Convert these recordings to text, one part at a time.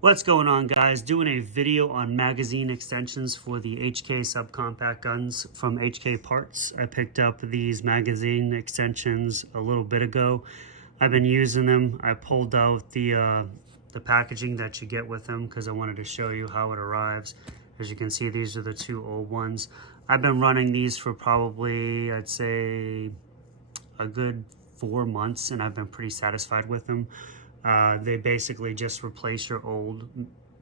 What's going on, guys? Doing a video on magazine extensions for the HK subcompact guns from HK Parts. I picked up these magazine extensions a little bit ago. I've been using them. I pulled out the packaging that you get with them because I wanted to show you how it arrives. As you can see, these are the two old ones. I've been running these for probably, I'd say, a good 4 months, and I've been pretty satisfied with them. They basically just replace your old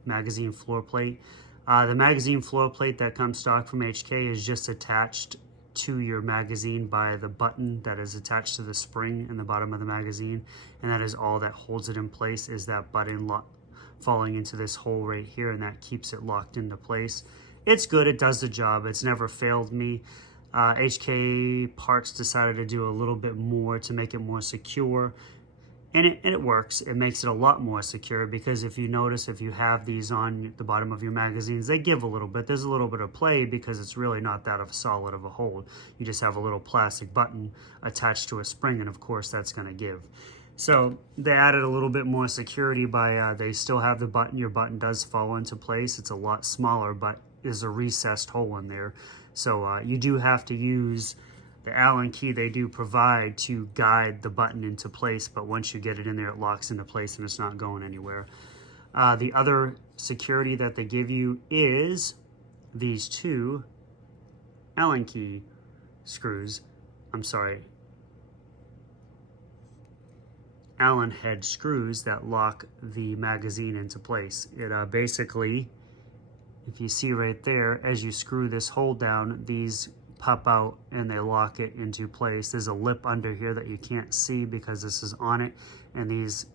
magazine floor plate. The magazine floor plate that comes stock from HK is just attached to your magazine by the button that is attached to the spring in the bottom of the magazine, and that is all that holds it in place, is that button falling into this hole right here, and that keeps it locked into place. It's good, it does the job, it's never failed me. HK Parts decided to do a little bit more to make it more secure. And it works. It makes it a lot more secure because if you notice, if you have these on the bottom of your magazines, they give a little bit. There's a little bit of play because it's really not that of solid of a hold. You just have a little plastic button attached to a spring, and of course that's going to give. So they added a little bit more security by, they still have the button. Your button does fall into place. It's a lot smaller, but there's a recessed hole in there. So you do have to use the Allen key they do provide to guide the button into place, but once you get it in there, it locks into place and it's not going anywhere. The other security that they give you is these two Allen key screws. Allen head screws that lock the magazine into place. It basically, if you see right there, as you screw this hole down, these pop out and they lock it into place. There's a lip under here that you can't see because this is on it, and these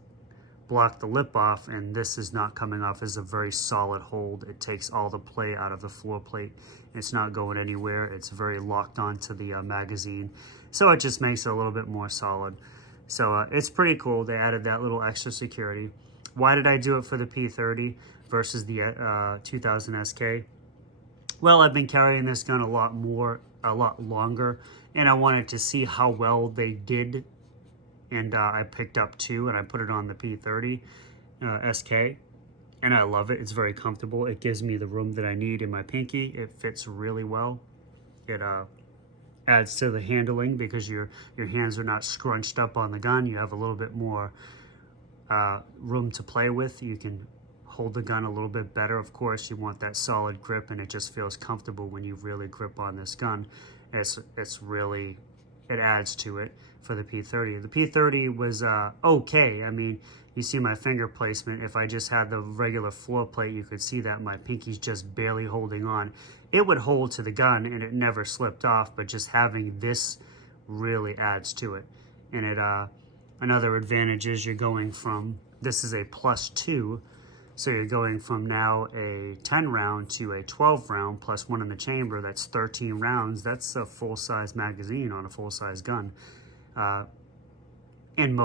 block the lip off, and this is not coming off. It's a very solid hold. It takes all the play out of the floor plate. It's not going anywhere. It's very locked onto the magazine, so it just makes it a little bit more solid. So it's pretty cool. They added that little extra security. Why did I do it for the P30 versus the 2000SK? Well, I've been carrying this gun a lot longer, and I wanted to see how well they did, and I picked up two, and I put it on the P30SK, and I love it. It's very comfortable. It gives me the room that I need in my pinky. It fits really well. It adds to the handling because your hands are not scrunched up on the gun. You have a little bit more room to play with. You can hold the gun a little bit better. Of course, you want that solid grip, and it just feels comfortable when you really grip on this gun. It's really, it adds to it for the P30. The P30 was okay. I mean, you see my finger placement. If I just had the regular floor plate, you could see that my pinky's just barely holding on. It would hold to the gun and it never slipped off, but just having this really adds to it. And it another advantage is you're going from, this is a +2, so you're going from now a 10 round to a 12 round plus one in the chamber. That's 13 rounds. That's a full-size magazine on a full-size gun. In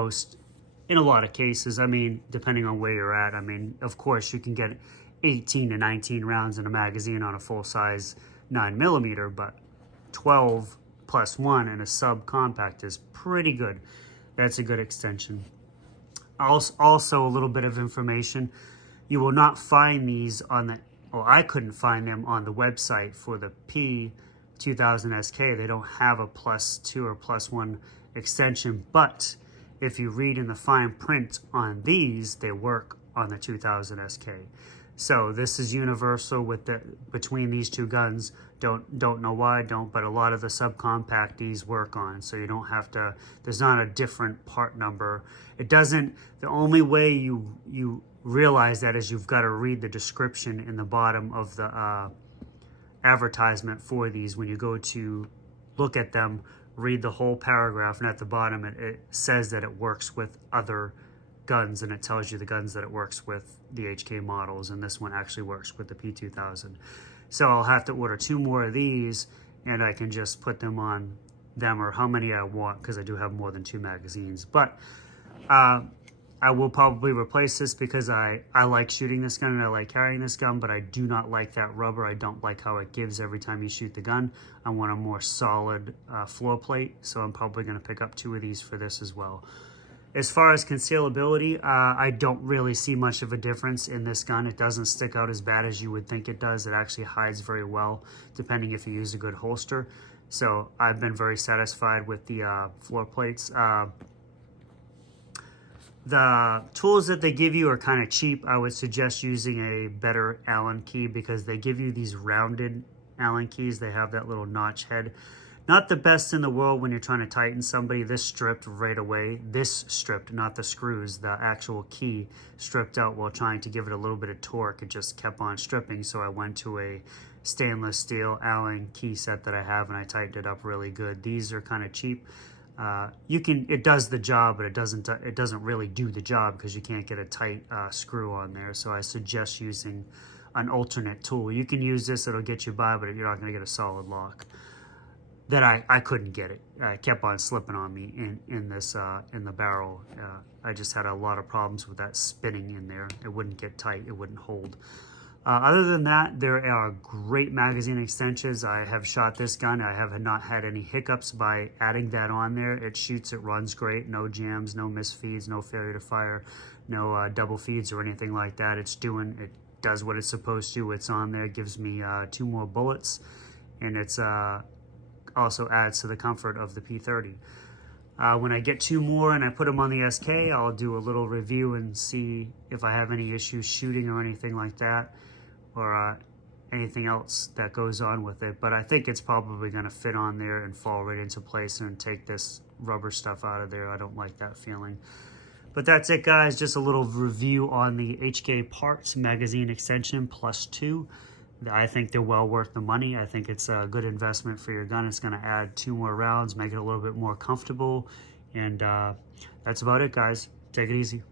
a lot of cases, I mean, depending on where you're at, I mean, of course you can get 18 to 19 rounds in a magazine on a full-size 9mm, but 12 plus one in a subcompact is pretty good. That's a good extension. Also, a little bit of information. You will not find these on the, I couldn't find them on the website for the P30SK. They don't have a +2 or +1 extension, but if you read in the fine print on these, they work on the 2000SK. So this is universal with between these two guns. Don't know why I don't, but a lot of the subcompact these work on, so you don't have to, there's not a different part number. It doesn't, the only way you realize that is you've got to read the description in the bottom of the advertisement for these. When you go to look at them, read the whole paragraph, and at the bottom it says that it works with other guns, and it tells you the guns that it works with, the HK models, and this one actually works with the P2000. So I'll have to order 2 more of these, and I can just put them on them, or how many I want, because I do have more than 2 magazines. But I will probably replace this because I like shooting this gun and I like carrying this gun, but I do not like that rubber. I don't like how it gives every time you shoot the gun. I want a more solid floor plate, so I'm probably going to pick up 2 of these for this as well. As far as concealability, I don't really see much of a difference in this gun. It doesn't stick out as bad as you would think it does. It actually hides very well, depending if you use a good holster. So I've been very satisfied with the floor plates. The tools that they give you are kind of cheap. I would suggest using a better Allen key because they give you these rounded Allen keys. They have that little notch head. Not the best in the world when you're trying to tighten somebody. This stripped right away. This stripped, not the screws. The actual key stripped out while trying to give it a little bit of torque. It just kept on stripping, so I went to a stainless steel Allen key set that I have, and I tightened it up really good. These are kind of cheap. It does the job, but it doesn't really do the job because you can't get a tight screw on there. So I suggest using an alternate tool. You can use this; it'll get you by, but you're not going to get a solid lock. That I couldn't get it. It kept on slipping on me in the barrel. I just had a lot of problems with that spinning in there. It wouldn't get tight. It wouldn't hold. Other than that, there are great magazine extensions. I have shot this gun. I have not had any hiccups by adding that on there. It shoots, it runs great. No jams, no misfeeds, no failure to fire, no double feeds or anything like that. It does what it's supposed to. It's on there. It gives me 2 more bullets, and it's also adds to the comfort of the P30. When I get 2 more and I put them on the SK, I'll do a little review and see if I have any issues shooting or anything like that, or anything else that goes on with it. But I think it's probably going to fit on there and fall right into place and take this rubber stuff out of there. I don't like that feeling. But that's it, guys. Just a little review on the HK Parts Magazine Extension Plus 2. I think they're well worth the money. I think it's a good investment for your gun. It's going to add 2 more rounds, make it a little bit more comfortable. And that's about it, guys. Take it easy.